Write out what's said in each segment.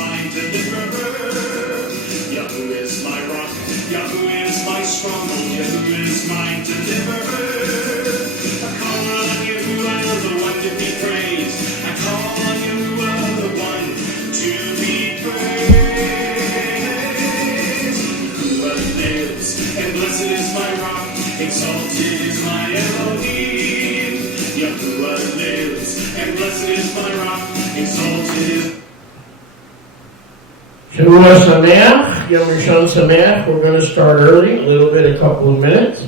my deliverer. Yahweh is my rock. Yahweh is my stronghold. Yahweh is my deliverer. I call on Yahuwah, the one to be praised. I call on Yahuwah, the one to be praised. Yahuwah lives, and blessed is my rock. Exalted is my Elohim. Yahuwah lives, and blessed is my rock. Exalted is. Shavua Sameach, Yom Rishon Sameach. We're going to start early, a couple of minutes,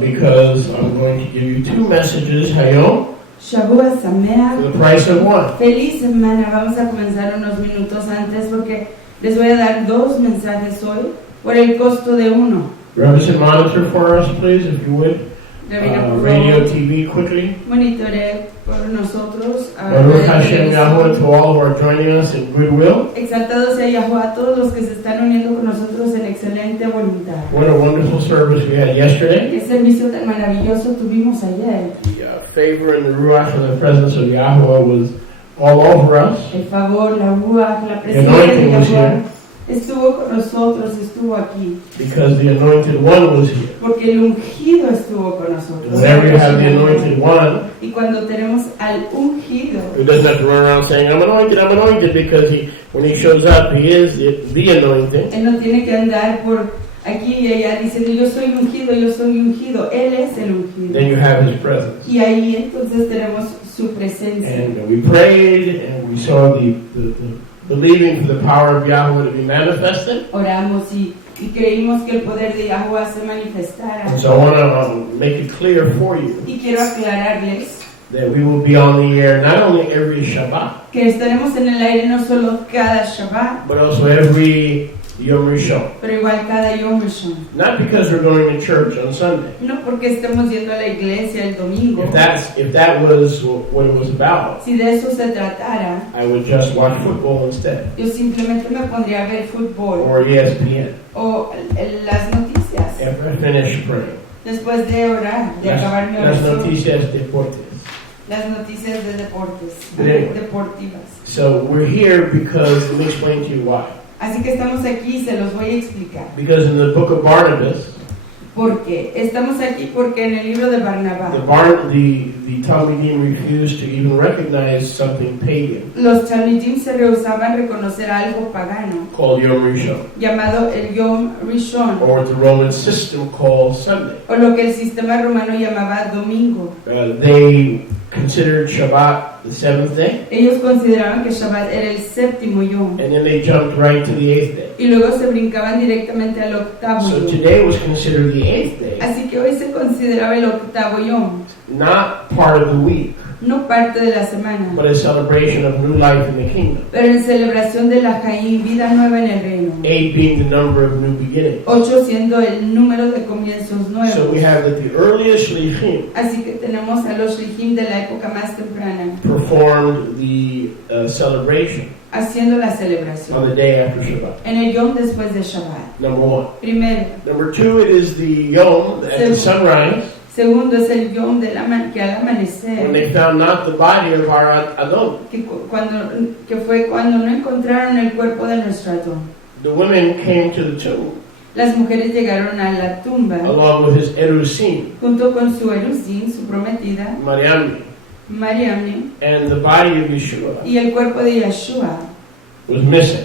because I'm going to give you two messages, Hayom, Shavua Sameach. for the price of one. Feliz semana. Vamos a comenzar unos minutos antes porque les voy a dar dos mensajes hoy por el costo de uno. Robinson, monitor for us, please, if you would. Rabino, por Radio, favor, TV, quickly. monitore por nosotros. Baruch Hashem Yahweh to all who are joining us in goodwill. Exaltado sea Yahweh a todos los que se están uniendo con nosotros en excelente voluntad. What a wonderful service we had yesterday. Qué servicio tan maravilloso tuvimos ayer. The favor and the ruach and the presence of Yahweh was all over us. El favor, la ruach, la presencia de anointing was Yahweh here. estuvo con nosotros, estuvo aquí. Because the anointed one was here. Porque el ungido estuvo con nosotros. Whenever you have the anointed one, Y cuando tenemos al ungido, who doesn't have to run around saying, I'm anointed, because when he shows up, he is the anointed. él no tiene que andar por aquí y allá diciendo yo soy ungido, él es el ungido. Then you have his presence. Y ahí entonces tenemos su presencia. And we prayed, and we saw the believing for the power of Yahweh to be manifested. Oramos y creímos que el poder de Yahweh se manifestara. And so I want to make it clear for you Y quiero aclararles that we will be on the air not only every Shabbat, que estaremos en el aire no solo cada Shabbat, but also every Yom Rishon. pero igual cada Yom Rishon. Not because we're going to church on Sunday. No porque estemos yendo a la iglesia el domingo. If that was what it was about, Si de eso se tratara, I would just watch football instead, yo simplemente me pondría a ver fútbol or ESPN, o las noticias. after I finish praying. Después de orar, de acabar mi Las oración, noticias deportes. las noticias de deportes, Anyway. deportivas. So we're here because, let me explain to you why. Así que estamos aquí y se los voy a explicar. Because in the book of Barnabas, ¿Por qué? Estamos aquí porque en el libro de Barnabás, the Talmudim refused to even recognize something pagan los Talmidim se rehusaban a reconocer algo pagano called Yom Rishon, llamado el Yom Rishon, or what the Roman system called Sunday. o lo que el sistema romano llamaba domingo. They considered Shabbat the seventh day, Ellos consideraban que Shabbat era el séptimo Yom and then they jumped right to the eighth day. y luego se brincaban directamente al octavo So Yom. today was considered the eighth day, Así que hoy se consideraba el octavo Yom, not part of the week, no parte de la semana, but a celebration of new life in the kingdom. pero en celebración de la Jaim, vida nueva en el reino. 8 being the number of new beginnings. 8 siendo el número de comienzos nuevos. So we have that the earliest shlichim Así que tenemos a los Shlichim de la época más temprana performed the celebration haciendo la on celebración the day after Shabbat. en el Yom después de Shabbat. Number one. Primero. Number two, it is the Yom at the sunrise, Segundo es el Yom que al when amanecer, they found not the body of our Adon. que fue cuando no encontraron el cuerpo de nuestro Adón. The women came to the tomb Las mujeres llegaron a la tumba along with his Erusim, junto con su Eruzín, su prometida, Mariam, Mariam, and the body of Yeshua y el cuerpo de Yeshua was missing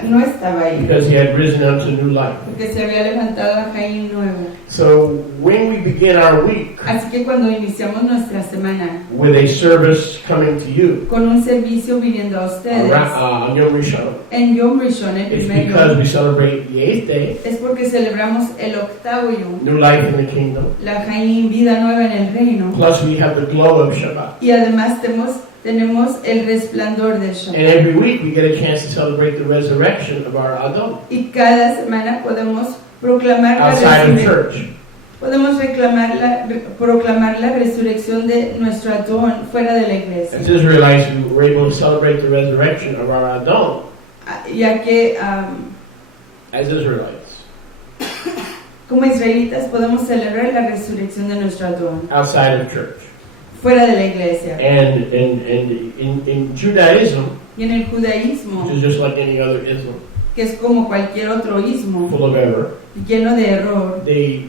no estaba ahí, because he had risen unto new life. porque se había levantado a Jaim nuevo. So when we begin our week Así que cuando iniciamos nuestra semana with a service coming to you con un servicio viniendo a ustedes on Yom Rishon, en Yom Rishon, el it's primer because Yom, we celebrate the eighth day, es porque celebramos el octavo Yom, new life in the kingdom. la Jaim, vida nueva en el reino, Plus, we have the glow of Shabbat. y además tenemos el resplandor del And Shabbat. every week we get a chance to celebrate the resurrection of our Adon Y cada semana podemos proclamar outside of church. podemos proclamar la resurrección de nuestro Adón fuera de la iglesia, As Israelites, we were able to celebrate the resurrection of our Adon ya que as Israelites como israelitas podemos celebrar la resurrección de nuestro Adón outside of church. fuera de la iglesia. And in Judaism, Y en el judaísmo, which is just like any other Islam, que es como cualquier otro ismo, full of error, lleno de error, they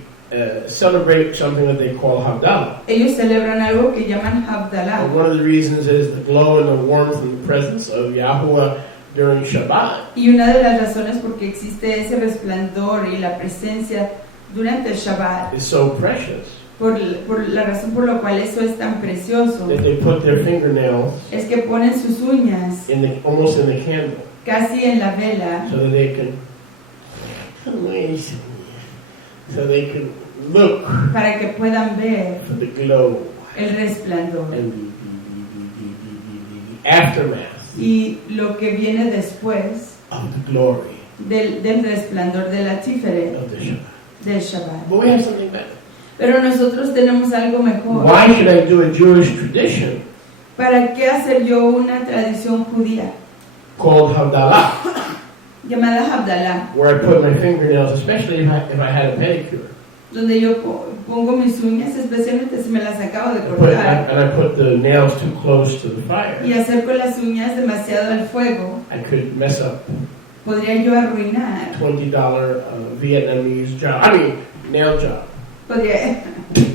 celebrate something that they call Havdalah. ellos celebran algo que llaman And Havdalah. one of the reasons is the glow and the warmth and the presence of Yahuwah during Shabbat. Y una de las razones porque existe ese resplandor y la presencia durante el Shabbat, Is so precious por la razón por la cual eso es tan precioso, that they put their fingernails es que ponen sus uñas almost in the candle, casi en la vela so that they can look para que puedan ver for the glow el resplandor and the aftermath y lo que viene después of the glory del resplandor de la Tiferet of the Shabbat. del Shabbat. But we have something better. Pero nosotros tenemos algo mejor. Why should I do a Jewish tradition ¿Para qué hacer yo una tradición judía called Havdalah, llamada Havdalah, where I put my fingernails, especially if I had a pedicure, donde yo pongo mis uñas, especialmente si me las acabo de and cortar, I put the nails too close to the fire? y acerco las uñas demasiado al fuego, I could mess up podría yo arruinar, $20 Vietnamese job. Nail job. podría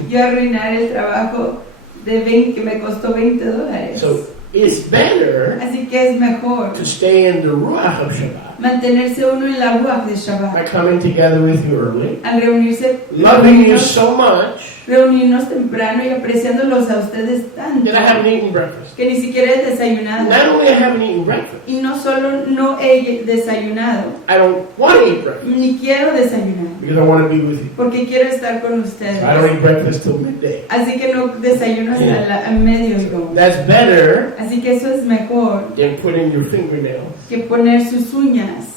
yo arruinar el trabajo que me costó $20. So it's better Así que es mejor to stay in the Ruach of Shabbat mantenerse uno en la ruach de by Shabbat, coming together with you early, al loving you so much reunirnos temprano y apreciándolos a ustedes tanto that I haven't eaten breakfast. que ni siquiera he desayunado. Not only I haven't eaten breakfast, Y no solo no he desayunado, I don't want to eat breakfast ni quiero desayunar, because I want to be with you. porque quiero estar con ustedes. So I don't eat breakfast till midday. Así que no desayuno hasta el mediodía. That's better Así que eso es mejor than putting your fingernails. que poner sus uñas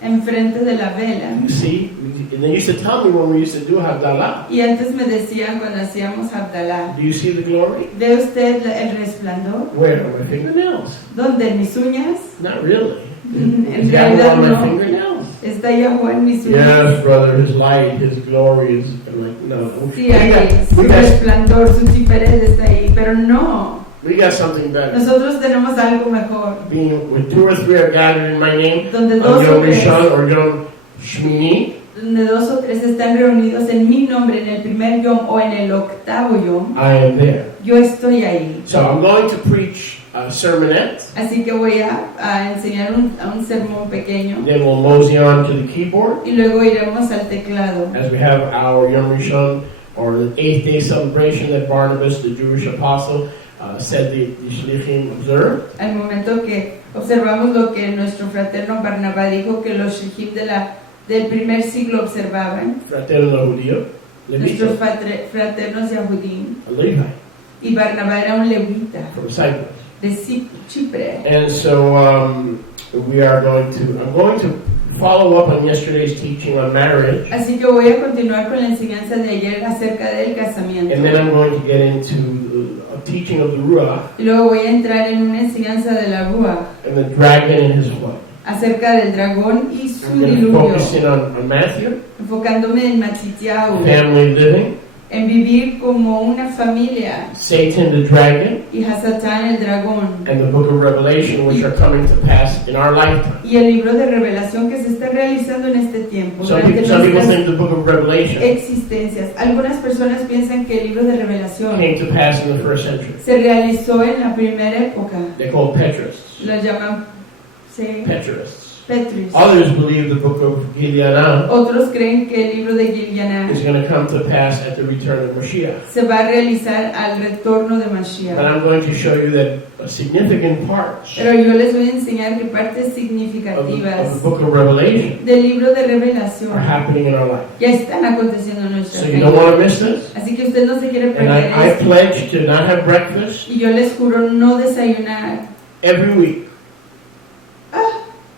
enfrente de la vela. You see? And they used to tell me when we used to do Havdalah, Y antes me decían cuando hacíamos Havdalah, do you see the glory? ¿ve usted el resplandor? Where? On my fingernails? ¿Dónde? ¿Mis uñas? Not really. En Is that realidad on my no. fingernails? Está Yahuwah en mis uñas. Yes, brother, his light, his glory is like, no. Sí, ahí, su We got resplandor, su Tiferet está ahí, pero no. something better. Nosotros tenemos algo mejor, Being with 2 or 3 are gathered in my name, donde on dos o Yom tres, Rishon or Yom Shmini, donde 2 o 3 están reunidos en mi nombre, en el primer yom o en el octavo yom, I am there. yo estoy ahí. So I'm going to preach a sermonette, Así que voy a enseñar un sermón pequeño then we'll mosey on to the keyboard y luego iremos al teclado. as we have our Yom Rishon or the 8th day celebration that Barnabas, the Jewish apostle, said the Shlichim observed. Al momento que observamos lo que nuestro fraterno Barnabá dijo que los shlichim del primer siglo observaban, Fraterno judío, nuestros Levita, fraternos Yahudim, a Levi y Barnabá era un levita from Cyprus. de Chipre. And so I'm going to follow up on yesterday's teaching on marriage, Así que voy a continuar con la enseñanza de ayer acerca del casamiento. and then I'm going to get into a teaching of the Ruach Y luego voy a entrar en una enseñanza de la Ruach and the dragon and his flight. acerca del dragón y su I'm going to diluvio, focus in on Matthew, enfocándome en Matityahu, family living, en vivir como una familia, Satan the dragon, y Hasatán el dragón, and the book of Revelation, which are coming to pass in our lifetime. y el libro de revelación que se está realizando en este tiempo, Some durante people nuestras think the book of Revelation existencias. Algunas personas piensan que el libro de revelación came to pass in the first century. se realizó en la primera época. They're called Petrists. Lo llaman Petrists. Petrus. Others believe the book of Gilead Otros creen que el libro de Gilganá is going to come to pass at the return of Mashiach. se va a realizar al retorno de But Mashiach. I'm going to show you that significant parts Pero yo les voy a enseñar que partes of the significativas book of Revelation del libro de are revelación happening in our life. ya están aconteciendo en nuestra So you don't vida. want to miss this? Así que usted no se quiere And perder I esto. pledge to not have breakfast Y yo les juro no desayunar every week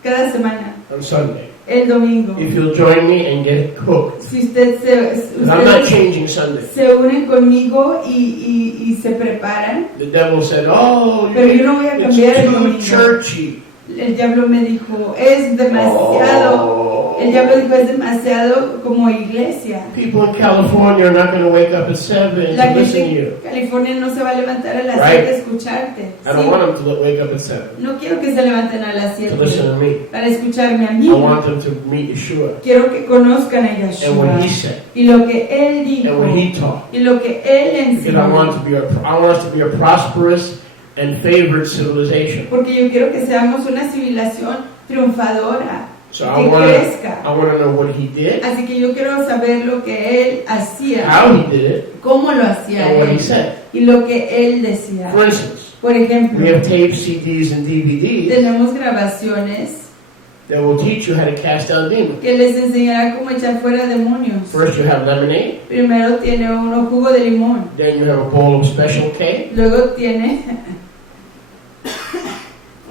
cada semana, on Sunday. el domingo. If you'll join me and get cooked. Si usted And I'm not ustedes changing Sunday. se unen conmigo y se preparan, The devil said, oh, pero yo no voy a it's cambiar el too domingo. churchy. El diablo me dijo, es demasiado Él ya lo dijo, es demasiado como iglesia. People in California are not going to wake up at 7 La to listen gente to en you. California no se va a levantar a las Right. 7 a escucharte. I don't Sí. want them to wake up at 7 No quiero que se levanten a las to listen 7 to me. para escucharme a mí. I want them to meet Yeshua Quiero que conozcan a and what Yeshua he said y lo que Él and dijo what he taught. y lo que Él Because I want enseñó. us to be a prosperous and favored civilization. Porque yo quiero que seamos una civilización triunfadora, So que crezca. I want to know what he did, Así que yo quiero saber lo que Él hacía, how he did it, cómo lo hacía and what he Él said. y lo que Él decía. For instance, Por ejemplo, we have tapes, CDs, and DVDs tenemos grabaciones that will teach you how to cast out demons. que les enseñará cómo echar fuera demonios. First, you have lemonade, Primero tiene uno jugo de limón, then you have a bowl of special K, luego tiene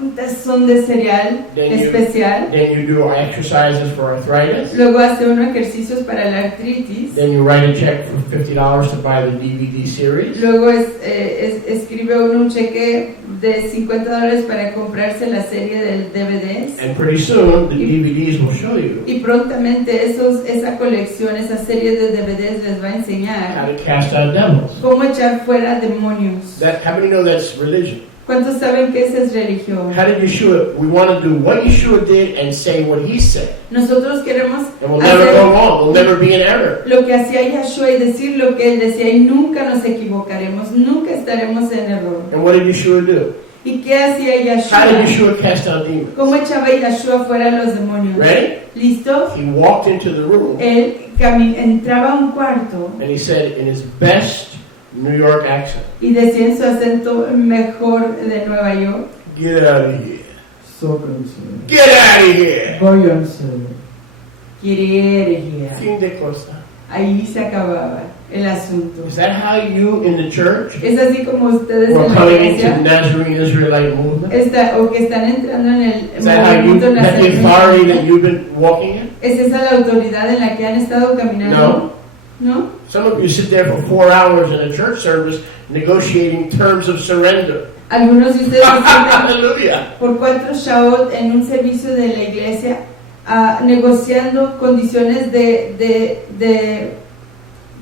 un tazón de cereal especial, then you do exercises for arthritis, luego hace uno ejercicios para la artritis, then you write a check for $50 to buy the DVD series, luego escribe uno un cheque de $50 para comprarse la serie del DVDs. and pretty soon the DVDs will show you Y prontamente esa colección, esa serie de DVDs les va a how enseñar to cast out devils. cómo echar fuera demonios. How many know that's religion? ¿Cuántos saben que esa es religión? How did Yeshua? We want to do what Yeshua did and say what he said, Nosotros queremos and we'll never go hacer wrong. We'll never be in error. lo que hacía Yeshua y decir lo que Él decía y nunca nos equivocaremos, nunca estaremos en error. And what did Yeshua do? ¿Y qué hacía How did Yeshua? Yeshua cast out demons? ¿Cómo echaba Yeshua fuera a los demonios? Ready? ¿Listos? He walked into the room Él entraba a un cuarto and he said in his best New York accent, y decía en su acento mejor de Nueva York: "Get out of here! Sóquense, Get out of here!" váyanse, querer. Fin de cosa. Ahí se acababa el asunto. Is that how you in the church Es así como ustedes were en la coming into the iglesia Nazarene Israelite movement? o que están entrando en el Is that how you movimiento have the authority that nazareno. you've been walking in? ¿Es esa la autoridad en la que han estado caminando? ¿No? Some of you sit there for 4 hours in a church service negotiating terms of surrender. Algunos de ustedes están Hallelujah. por 4 shaot en un servicio de la iglesia negociando condiciones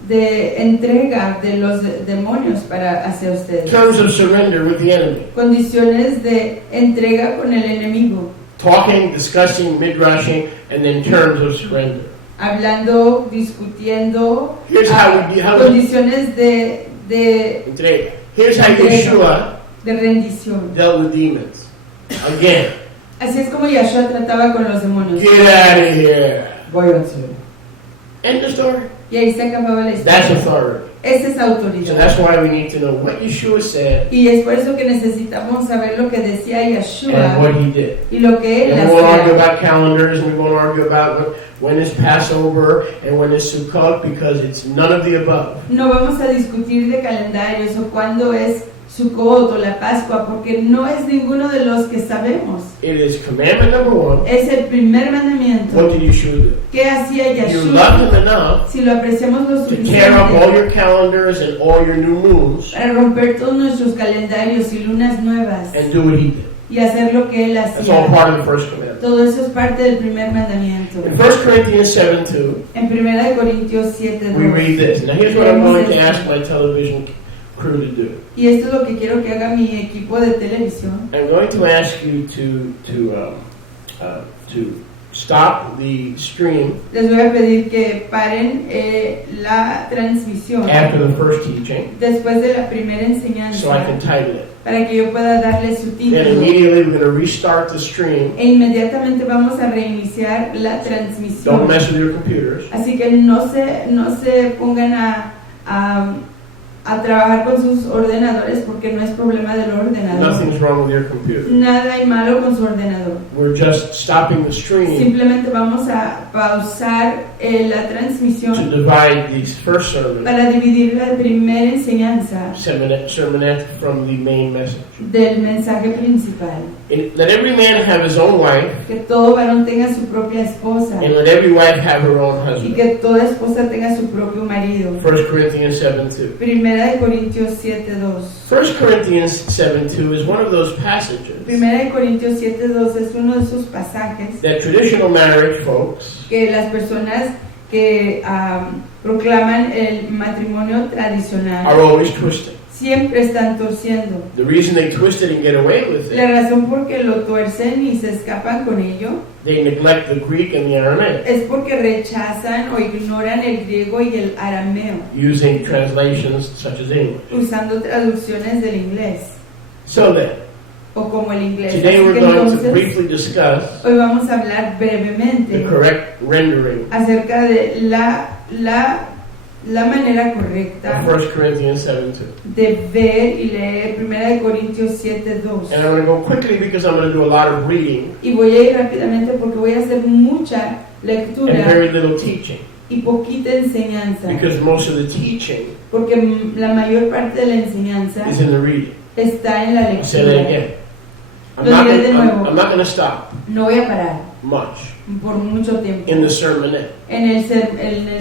de entrega de los demonios hacia ustedes. Terms of surrender with the enemy. Condiciones de entrega con el enemigo. Talking, discussing, midrashing, and then terms of surrender. Hablando, discutiendo, Here's how condiciones de Entrega. Here's how Yeshua rendición. dealt with demons. Again. Así es como Yeshua trataba con los demonios. Get out of here. Váyanse. End of story. Y ahí se acababa la That's historia. authority. Esa es So autoridad. that's why we need to know what Yeshua said Y es por eso que necesitamos saber lo que decía and Yeshua what he did. y lo que él And we won't argue hacía. about calendars, and we won't argue about when is Passover and when is Sukkot, because it's none of the above. No vamos a discutir de calendarios o cuándo es Sukkot o la Pascua, porque no es ninguno de los que sabemos. It is commandment number 1. Es el primer What mandamiento. did Yeshua do? ¿Qué hacía You Yeshua? loved him enough Si lo apreciamos lo to tear up all suficiente your calendars and all your new moons para romper todos nuestros calendarios y lunas nuevas and do what he did. y hacer lo que él That's all hacía. part of the first commandment. Todo eso es parte del primer mandamiento. In 1 Corinthians 7:2, En 1 Corintios 7, we read this. Now here's what I'm going to ask my television crew to do. y esto es lo que quiero que haga mi equipo de televisión. I'm going to ask you to stop the stream Les voy a pedir que paren la transmisión after the first teaching después de la primera so I enseñanza can title it. para que yo pueda darle su Then título. immediately we're going to restart the stream. E inmediatamente vamos a reiniciar la Don't transmisión. mess with your computers. Así que no se pongan a trabajar con sus ordenadores porque no es problema del ordenador. Nothing's wrong with your computer. Nada hay malo con su ordenador. We're just stopping the stream Simplemente vamos a pausar la to transmisión divide the first sermon, para dividir la primera enseñanza sermonette from the main message. del mensaje principal. Let every man have his own wife, que todo varón tenga su propia esposa and let every wife have her own y husband. que toda esposa tenga su propio marido. 1 Corinthians 7:2. Primera de Corintios 7:2. 1 Corinthians 7:2 is one of those passages Primera de Corintios 7:2 es uno de esos pasajes that traditional marriage folks que las personas que proclaman el matrimonio are tradicional always twisting. siempre están torciendo. The reason they twist it and get away with La it, razón por que lo tuercen y se escapan con ello they neglect the Greek and the Aramaic, es porque rechazan o ignoran el griego y el arameo, using translations such as English. usando traducciones del inglés So then, o como el inglés. today Así we're que going to entonces, briefly discuss hoy vamos a hablar the brevemente correct rendering acerca de la manera correcta of 1 Corinthians 7:2. de ver y leer 1 Corintios 7:2. And I'm going to go quickly because I'm going to do a lot of reading Y voy a ir rápidamente porque voy a hacer mucha and lectura very little teaching. y poquita enseñanza, Because most of the teaching porque la mayor parte de la enseñanza is in the reading. está en la I'll say that lectura. again. Lo diré de nuevo. I'm not going to stop No voy a parar much por mucho tiempo in the sermonette. en el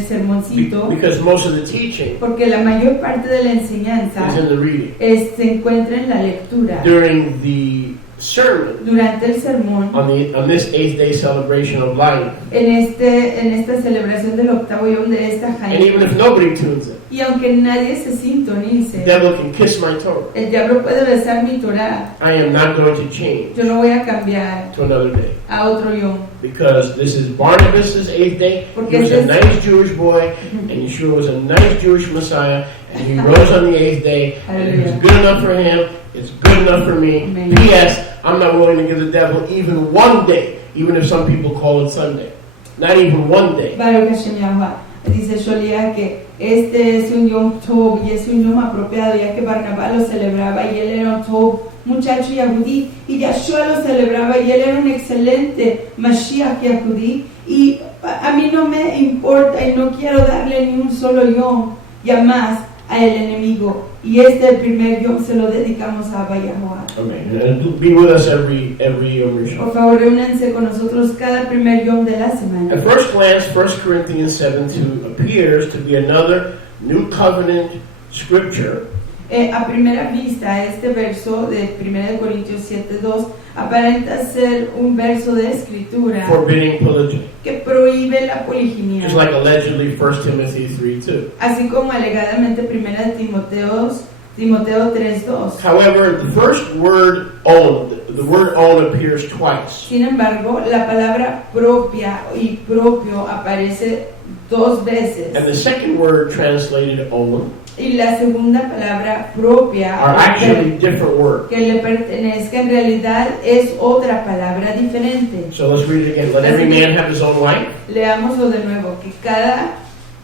sermoncito, Because most of the teaching porque la mayor parte de la enseñanza is in the reading. se encuentra en la lectura. During the sermon, Durante el sermón, on this 8th day celebration of life, en esta celebración del octavo yom de esta and even Hanukkah, if nobody tunes in, y aunque nadie se the sintonice, devil can kiss my toe. el diablo puede besar mi Torah. I am not going to change Yo no voy a cambiar to another day. a otro yom, Because this is Barnabas' 8th day. Porque He was este a es- nice Jewish boy, and Yeshua was a nice Jewish Messiah, and he rose on the 8th day, and it was Hallelujah. good enough for him, it's good enough for me. Amen. P.S. I'm not willing to give the devil even one day, even if some people call it Sunday. Not even one day. Baruch Hashem Yahuwah. Dice Sholia que este es un Yom Tov y es un Yom apropiado, ya que Barnabá lo celebraba y él era un Tov, muchacho yahudí, y Yahshua lo celebraba y él era un excelente Mashiach yahudí, y a mí no me importa y no quiero darle ni un solo Yom ya más a el enemigo, y este primer Yom se lo dedicamos a Abba Yahuwah. Okay, and be with us every Yom Por favor, reúnanse con nosotros cada primer Yom de la semana. At first glance, 1 Corinthians 7:2 appears to be another New Covenant scripture A primera vista, este verso de 1 Corintios 7:2 aparenta ser un verso de escritura forbidding polygyny, que prohíbe la poliginia, just like allegedly 1 Timothy 3:2. así como alegadamente 1 Timoteo 3:2. However, the first word own, the word own appears twice. Sin embargo, la palabra propia y propio aparece dos veces, And the second word translated own y la segunda palabra propia are actually different words. que le pertenezca en realidad es otra palabra diferente. So let's read it again. Let every man have his own wife, Leámoslo de nuevo, que cada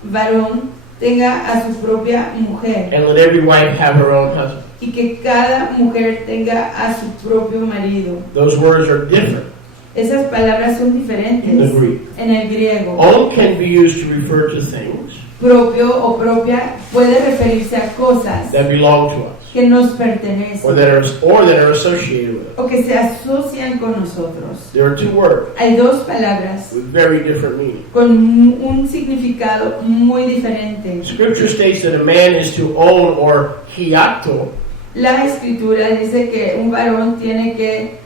varón tenga a su propia mujer and let every wife have her own husband. y que cada mujer tenga a su propio marido. Those words are different Esas palabras son in the diferentes Greek. en el griego. Own can be used to refer to things Propio o propia puede referirse a cosas that belong to us, que nos or pertenecen that are associated with us. o que se asocian con nosotros. There are two words Hay dos palabras with very different meanings. con un significado muy diferente. Scripture states that a man is to own or hiato La escritura dice que un varón tiene que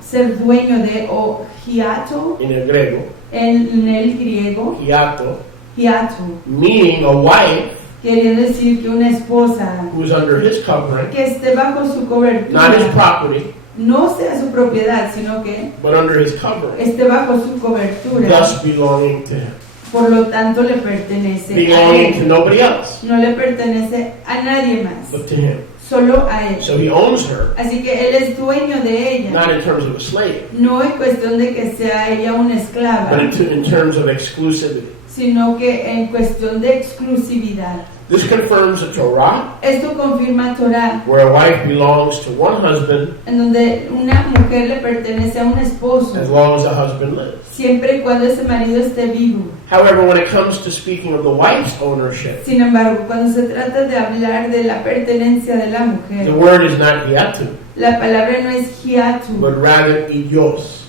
ser dueño de, o hiato in el griego, en el griego, hiato, hiato, meaning a wife quiere decir que una esposa who is under his covering, que esté bajo su not his cobertura, property, no sea su propiedad, sino que but under his covering, esté bajo su cobertura, thus belonging to him, por lo tanto le pertenece a belonging to él, nobody else no le pertenece a nadie más, but to him. solo a él. So he owns her, Así que él es dueño de ella, not in terms of a slave, no en cuestión de que sea ella una esclava, but in terms of exclusivity. sino que en cuestión de exclusividad. This confirms the Torah, Esto confirma Torah, where a wife belongs to one husband en donde una mujer le pertenece a un esposo, as long as the husband lives. siempre y cuando ese marido esté vivo. However, when it comes to speaking of the wife's ownership, Sin embargo, cuando se trata de hablar de la pertenencia de la the mujer, word is not hiatu. La palabra no es hiatu, but rather idios.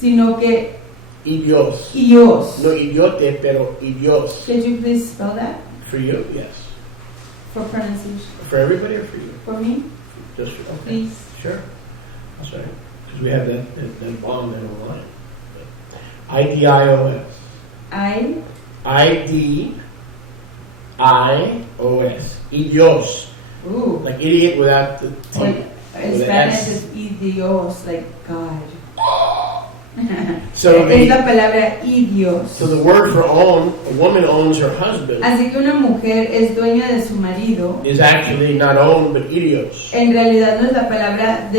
sino que Idios. ios. No idiote, pero idios. Could you please spell that For you, yes. for pronunciation? For everybody or for you? For me, Just for, okay. please. Sure. That's right. Because we have that bond in online. IDIOS. I, IDIOS. Idios. ooh. Like idiot without the T. Or in With Spanish S. es idios, like God. So Es la palabra idios. So the word for own, a woman owns her husband, Así que una mujer es dueña de su marido. is actually not owned but idios. En realidad no es la palabra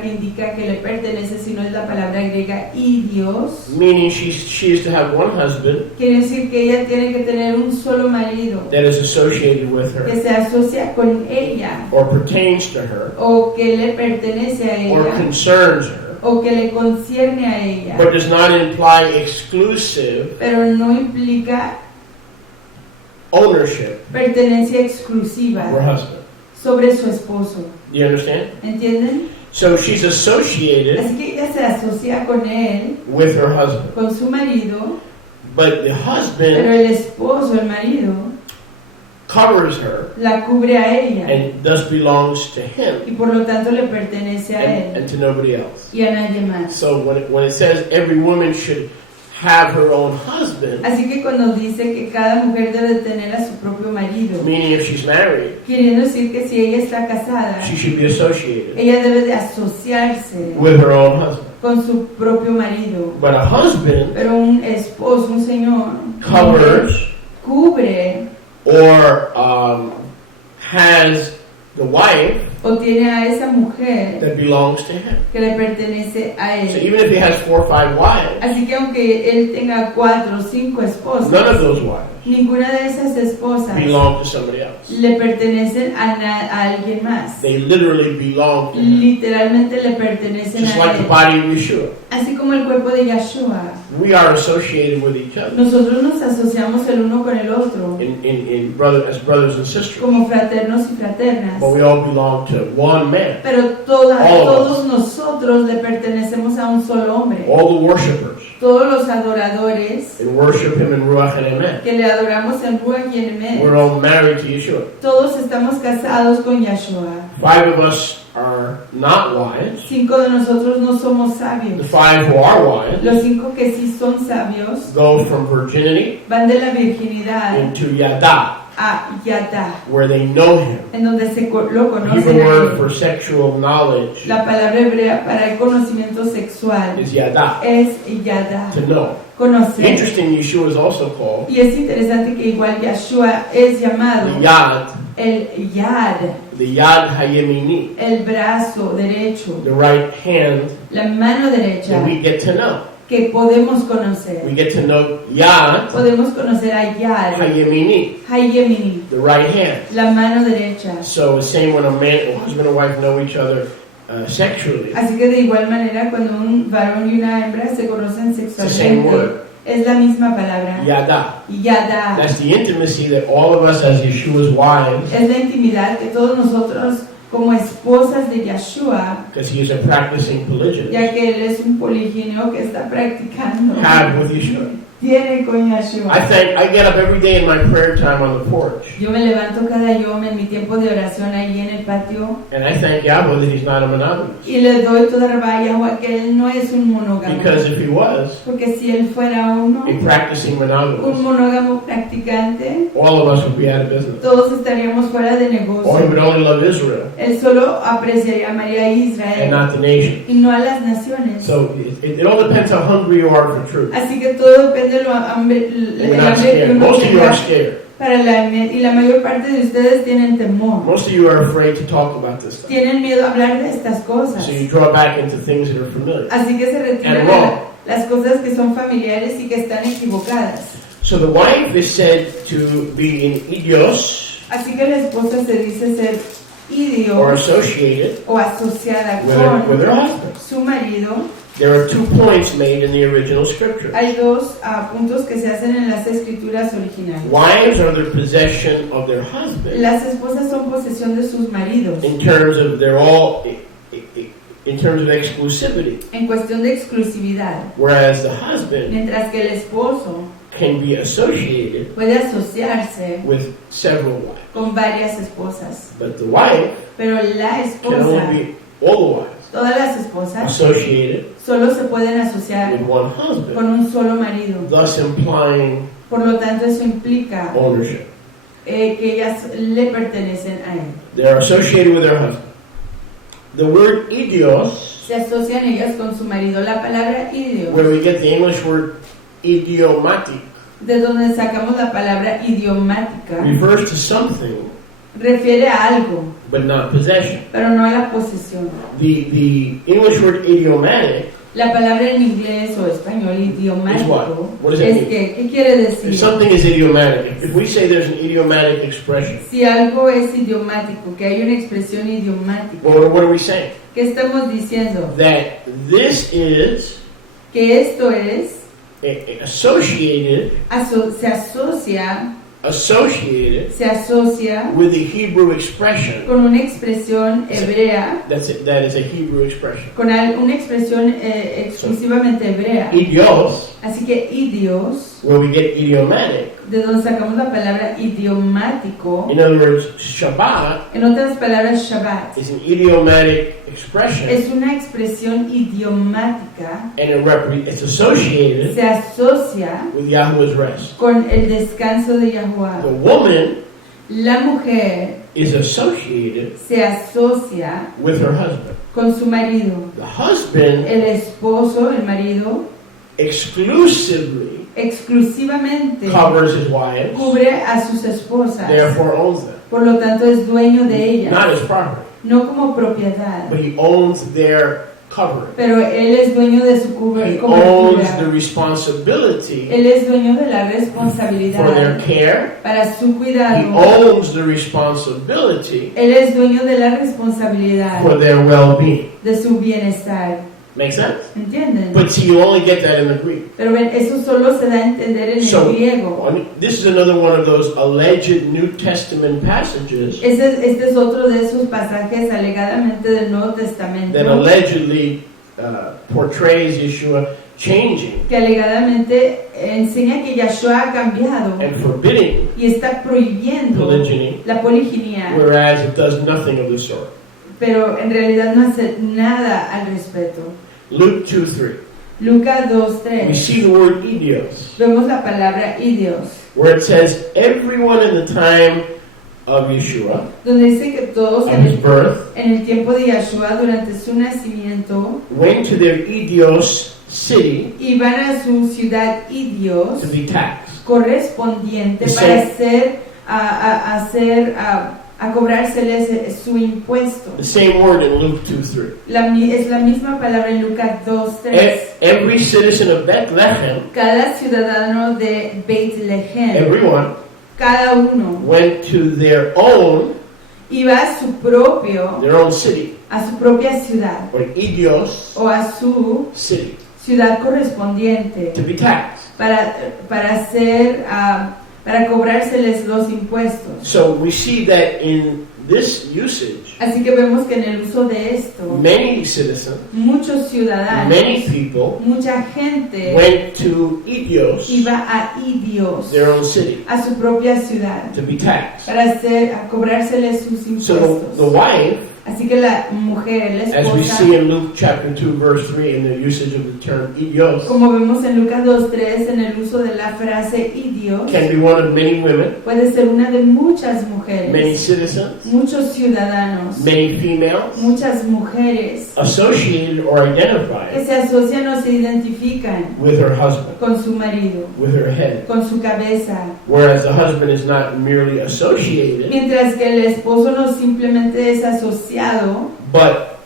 que indica que le pertenece, sino es la palabra griega idios. Meaning she is to have one husband Quiere decir que ella tiene que tener un solo marido that is associated with que her se asocia con ella or pertains to her o que le pertenece a or ella concerns her, o que le concierne a ella, but does not imply exclusive pero no implica ownership pertenencia of her exclusiva husband. sobre su esposo. Do you understand? ¿Entienden? So she's associated Así que ella se asocia con él, with her husband, con su marido, but the pero husband el esposo, el marido, covers her la cubre a ella and thus belongs to him y por lo tanto le pertenece a él and to nobody else. y a nadie más. So when it says every woman should have her own husband, Así que cuando dice que cada mujer debe tener a su propio marido, meaning if she's married, queriendo decir que si ella está casada, she should be associated ella debe de asociarse with her own husband. con su propio marido. But a husband Pero un esposo, un señor, covers cubre or has the wife o tiene a esa mujer that belongs to him. que le pertenece a So él. even if he has 4 or 5 wives, Así que aunque él tenga 4 o 5 esposas, none of those wives ninguna de esas esposas belong to somebody else. le pertenecen a alguien más. They literally belong to him. Literalmente le pertenecen Just a like the él. body of Yeshua. Así como el cuerpo de Yahshua. We are associated with each other Nosotros nos asociamos el uno con el otro as brothers and sisters. como fraternos y fraternas. But we all belong to one man. Pero All of todos nosotros le pertenecemos a un solo hombre. All the worshipers Todos los adoradores and worship him in Ruach and Amen. que le adoramos en Ruach y en Emet, We're all married to Yeshua. todos estamos casados con Yahshua. 5 of us are not wise. 5 de nosotros no somos The sabios. 5 who are wise Los 5 que sí son sabios go from virginity van de la virginidad into Yada, a Yada, where they know him. en donde lo The conocen Hebrew a word él. for sexual knowledge La palabra hebrea para el conocimiento sexual is Yada, es Yada, to know. conocer. Interesting, Yeshua is also called Y es interesante que igual Yahshua es llamado the Yad, el Yad, the Yad Hayemini, el brazo derecho, the right hand la mano derecha that we get to know. que podemos conocer. We get to know Yad Podemos conocer a Yad, Hayemini, Hayemini, the right hand. la mano derecha. So it's saying when a husband and wife know each other sexually, Así que de igual manera cuando un varón y una hembra se conocen same sexualmente, word. es la misma palabra. Yada. Yada. That's the intimacy that all of us as Yeshua's wives, Es la intimidad que todos nosotros como esposas de Yahshua, because he is a practicing polygynist, ya que él es un poligineo que está practicando, have with Yeshua. tiene con Yahshua. I get up every day in my prayer time on the porch, Yo me levanto cada yom en mi tiempo de oración ahí en el patio and I thank Yahweh that he's not a monogamist. y le doy toda rabá a Yahweh que él no es un monógamo. Because if he was Porque si él fuera uno, a practicing un monogamist, monógamo practicante, all of us would be out of business. todos estaríamos fuera de Or he negocio. would only love Israel Él solo apreciaría a María e and Israel not the nation. y no a las naciones. So it all depends how hungry you are for truth. Así que todo depende de lo And we're el not hambre que scared. uno Most of you tenga are scared. para y la mayor parte de ustedes tienen temor. Most of you are afraid to talk about this stuff. Tienen miedo a hablar de estas cosas. So you draw back into things that are familiar. Así que se retiran And de wrong. las cosas que son familiares y que están equivocadas. So the wife is said to be in idios, Así que la esposa se dice ser idio or associated o asociada with her con husband. su marido. There are 2 points made in the original scripture. Hay dos puntos que se hacen en las escrituras originales. Wives are the possession of their husband Las esposas son posesión de sus maridos in terms of in terms of exclusivity, en cuestión de exclusividad, whereas the husband mientras que el esposo can be associated puede asociarse with several wives. con varias esposas. But the wife Pero la can esposa, only be all the wives todas las esposas, associated solo se pueden asociar with one husband, con un solo marido. thus implying Por lo tanto, eso implica ownership. que ellas le pertenecen a él. They are associated with their husband. The word idios, Se asocian ellas con su marido. La palabra idios, where we get the English word idiomatic, de donde sacamos la palabra idiomática, refers to something refiere a algo, but not possession. pero no a la posesión. The English word idiomatic La palabra en inglés o español idiomático What does that es mean? que, ¿qué quiere If decir? something is idiomatic, if we say there's an idiomatic expression, Si algo es idiomático, que hay una expresión idiomática, well, what are we saying? ¿qué estamos diciendo? That this is Que esto es, associated se asocia with the Hebrew expression. con una expresión hebrea, That is a Hebrew expression. con una expresión exclusivamente hebrea. Idios, Así que idios, where we get idiomatic. de donde sacamos la palabra idiomático, In other words, Shabbat en otras palabras Shabbat, is an idiomatic expression, es una expresión idiomática, and it's associated se asocia with Yahweh's rest. con el descanso de The Yahuwah. woman La mujer is associated se asocia with her husband. con su marido. The husband El esposo, el marido, exclusively exclusivamente covers his wives, cubre a sus esposas, therefore owns them. por lo tanto es dueño de ellas, Not his property, no como propiedad, but he owns their covering. pero él es dueño de su He owns the cobertura. responsibility Él es dueño de la for their responsabilidad care. para su He cuidado. owns the responsibility Él es dueño de la responsabilidad for their well-being. de su bienestar. Make sense? ¿Entienden? But see, you only get that in the Greek. Pero ven, eso solo se da a entender en So, el griego. this is another one of those alleged New Testament passages Este es otro de esos pasajes alegadamente del Nuevo that Testamento allegedly portrays Yeshua changing que alegadamente enseña que Yahshua ha cambiado and forbidding y está prohibiendo polygyny, la poliginia, whereas it does nothing of the sort. pero en realidad no hace nada al respecto. Luke 2:3. Lucas We 2:3 see the word idios, vemos la palabra idios, where it says everyone in the time of Yeshua, donde dice que todos of his birth, en el tiempo de Yahshua durante su nacimiento went to their idios city iban a su ciudad idios to be taxed. correspondiente Sí. para a cobrárseles su impuesto. The same word in Luke 2:3. Es la misma palabra en Lucas 2:3. Every citizen of Bethlehem, Cada ciudadano de Bethlehem, everyone, cada uno went to their own iba a su city, a su propia ciudad or idios o a su city, ciudad correspondiente to be taxed. para cobrárseles los impuestos. So we see that in this usage, Así que vemos que en el uso de esto, many citizens, muchos ciudadanos, many people mucha gente went to idios, iba a Idios, their own city, a su propia ciudad, to be taxed. a cobrárseles sus So impuestos. the wife, Así que la mujer, la as we esposa, see in Luke chapter 2 verse 3 in the usage of the term idios, como vemos en Lucas 2:3 en el uso de la frase idios, can be one of many women, puede ser una de muchas many mujeres, citizens, muchos ciudadanos, many females, muchas mujeres associated or que identified se asocian o se identifican with her husband, con su marido, with her head, con su cabeza, whereas the husband is not merely associated, mientras que el esposo no simplemente es asociado, but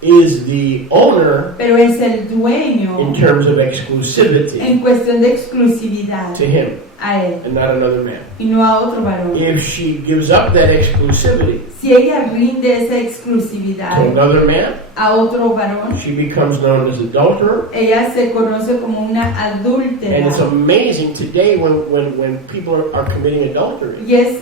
is the owner pero es el dueño in terms of exclusivity en cuestión de exclusividad to him. a él and not another man. y no a otro varón. If she gives up that exclusivity Si ella rinde esa to exclusividad another man, a otro varón, she becomes known as adulterer. ella se conoce como una adúltera. And it's amazing today when people are committing adultery. Y es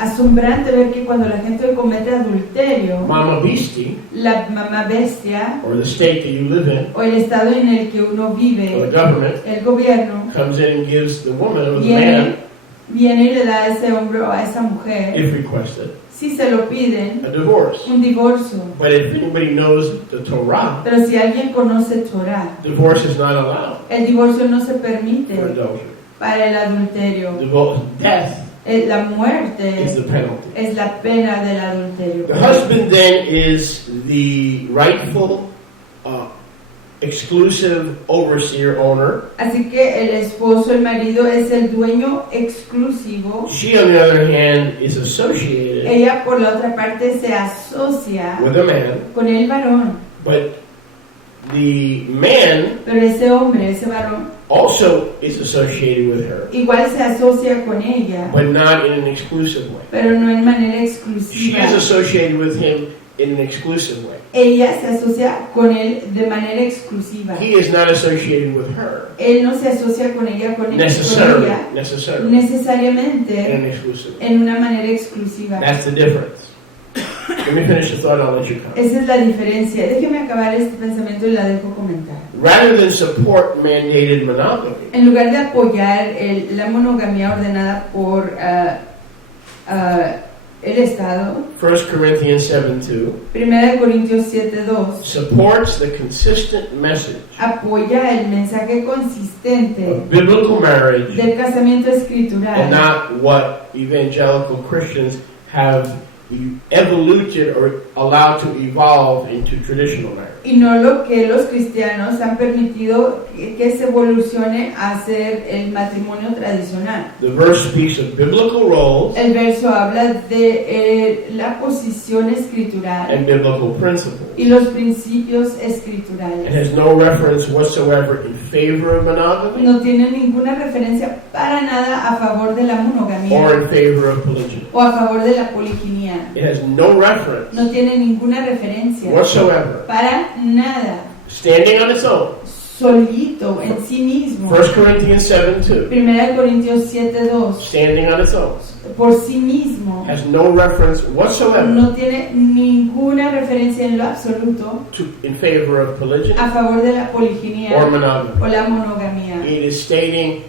asombrante ver que cuando la gente comete adulterio, Mama Beastie, la mamá bestia or the state that you live in, o el estado en el que uno or the vive, government, el gobierno, comes in and gives the woman or the man, viene y le da a ese hombre o a esa mujer, if requested, si se lo piden, a divorce. un divorcio. But if anybody knows the Torah, Pero si alguien conoce Torah, divorce is not allowed el divorcio no se permite for adultery. para el adulterio. Death La muerte is the penalty. es la pena del adulterio. The husband then is the rightful, exclusive overseer owner. Así que el esposo, el marido, es el dueño exclusivo. She, on the other hand, is associated Ella, por la otra parte, se asocia with a man, con el varón. but the man Pero ese hombre, ese varón, also is associated with her, igual se asocia con ella, but not in an exclusive way. pero no en manera She exclusiva. is associated with him in an exclusive way. Ella se asocia con él de manera exclusiva. He is not associated with her Él no se asocia con ella, con necessarily, ella in an necesariamente exclusive way. en una manera exclusiva. That's the difference. Let me finish the thought, I'll let you comment. Esa es la diferencia. Déjeme acabar este pensamiento y la dejo comentar. Rather than support mandated monogamy, En lugar de apoyar la monogamia ordenada por el Estado, 1 Corinthians 7:2 1 Corintios 7:2 supports the consistent message apoya el mensaje consistente of biblical marriage del casamiento and escritural not what evangelical Christians have evoluted or allowed to evolve into traditional marriage. y no lo que los cristianos han permitido que se evolucione a ser el matrimonio tradicional. The verse speaks of biblical roles El verso habla de la posición escritural and biblical principles. y los principios It escriturales. has no reference whatsoever in favor of monogamy No tiene ninguna referencia para nada a favor de la or monogamia in favor of polygyny. o a favor de la poliginia. It has no reference No tiene ninguna referencia whatsoever, para nada, standing on its own. solito en sí mismo. 1 Corinthians 7:2, 1 Corintios 7:2, standing on its own, por sí mismo, has no reference whatsoever no tiene ninguna referencia en lo absoluto in favor of polygyny a favor de la or poliginia monogamy. o la monogamia, It is stating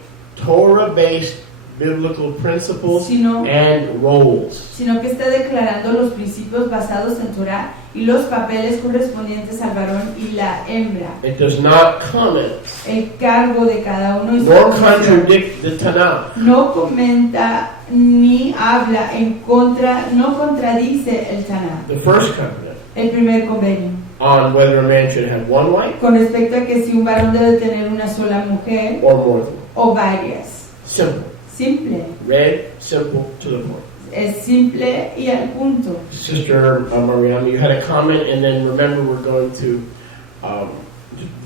Torah-based biblical principles sino and roles. que está declarando los principios basados en Torah y los papeles correspondientes al varón y la hembra, It does not comment el cargo de cada uno y su nor función. contradict the Tanakh. No comenta ni habla en contra, no contradice el Tanakh, The first covenant el primer convenio, on whether a man should have one wife con respecto a que si un varón debe tener una sola mujer or more than one. o varias. Simple. Simple, Read, simple, to the point. es simple y al punto. Sister Mariam, you had a comment, and then remember we're going to,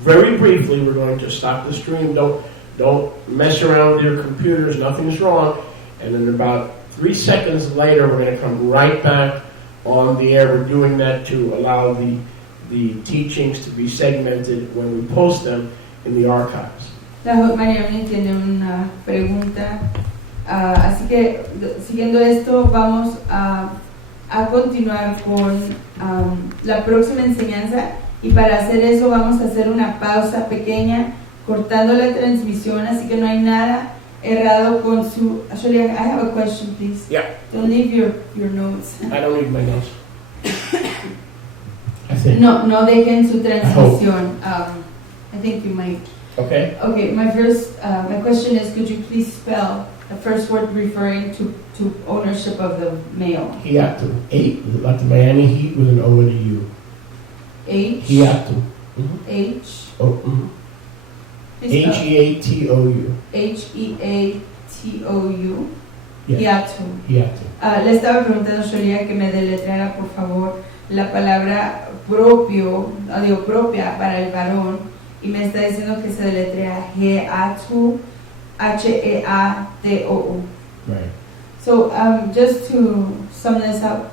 very briefly, we're going to stop the stream. Don't mess around with your computers, nothing's wrong. And then about 3 seconds later, we're going to come right back on the air. We're doing that to allow the teachings to be segmented when we post them in the archives. La Mariamne tiene una pregunta, así que siguiendo esto vamos a continuar con la próxima enseñanza y para hacer eso vamos a hacer una pausa pequeña cortando la transmisión, así que no hay nada errado con su... Actually, I have a question, please. Yeah, Don't leave your notes. I don't need my notes. I think. No dejen su transmisión. I think you might. Okay. Okay, my question is, could you please spell the first word referring to ownership of the male? Hiato. 8, like the Miami Heat with an O and a U. H. Hiato. H. Oh, H-E-A-T-O-U. H-E-A-T-O-U. Yeah. Hiato. Hiato. Le estaba preguntando a Sholia que me deletreara por favor la palabra propia para el varón y me está diciendo que se deletrea G-A-T-O-U, H-E-A-T-O-U. Right. So just to sum this up,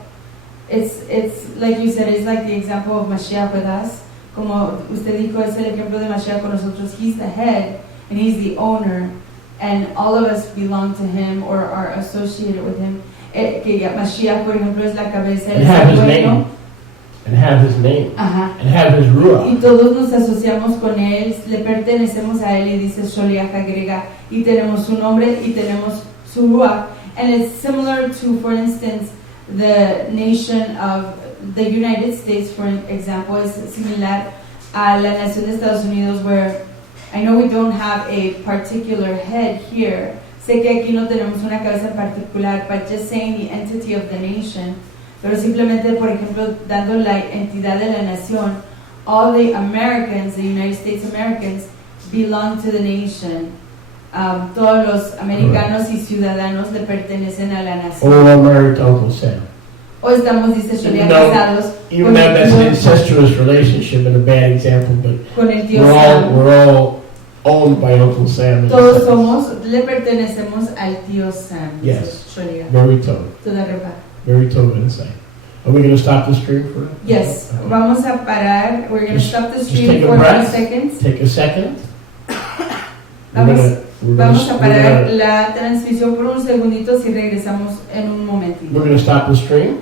it's like you said, it's like the example of Mashiach with us. Como usted dijo, es el ejemplo de Mashiach con nosotros. He's the head and he's the owner, and all of us belong to him or are associated with him. Que Mashiach, por ejemplo, es la cabeza, And es have el his dueño. name. And have his name. Ajá. And have his Y ruach. todos nos asociamos con él, le pertenecemos a él, y dice Sholiach agrega, y tenemos su nombre y tenemos su ruach. And it's similar to, for instance, the nation of the United States, for example, is similar a la nación de Estados Unidos, where I know we don't have a particular head here. Sé que aquí no tenemos una cabeza en particular, but just saying the entity of the nation. Pero simplemente, por ejemplo, dando la entidad de la nación, all the Americans, the United States Americans, belong to the nation. Todos los americanos y ciudadanos le pertenecen a la nación. All are married to Uncle Sam. O estamos, dice Sholia, Even though- casados Even though that's an incestuous relationship and a bad example, but con el tío we're Sam. all owned by Uncle Sam. in a Todos sense. somos, le pertenecemos al tío Sam. dice Yes. Sholia. Very tov. Toda repa. Very tov in a say. Are we going to stop the stream for it? Yes, Okay. vamos a parar. We're going to Just- stop the just stream take a for a few breath. seconds. Take a second. Vamos a parar la transmisión por un segundito si regresamos en un momentito. We're going to stop the stream.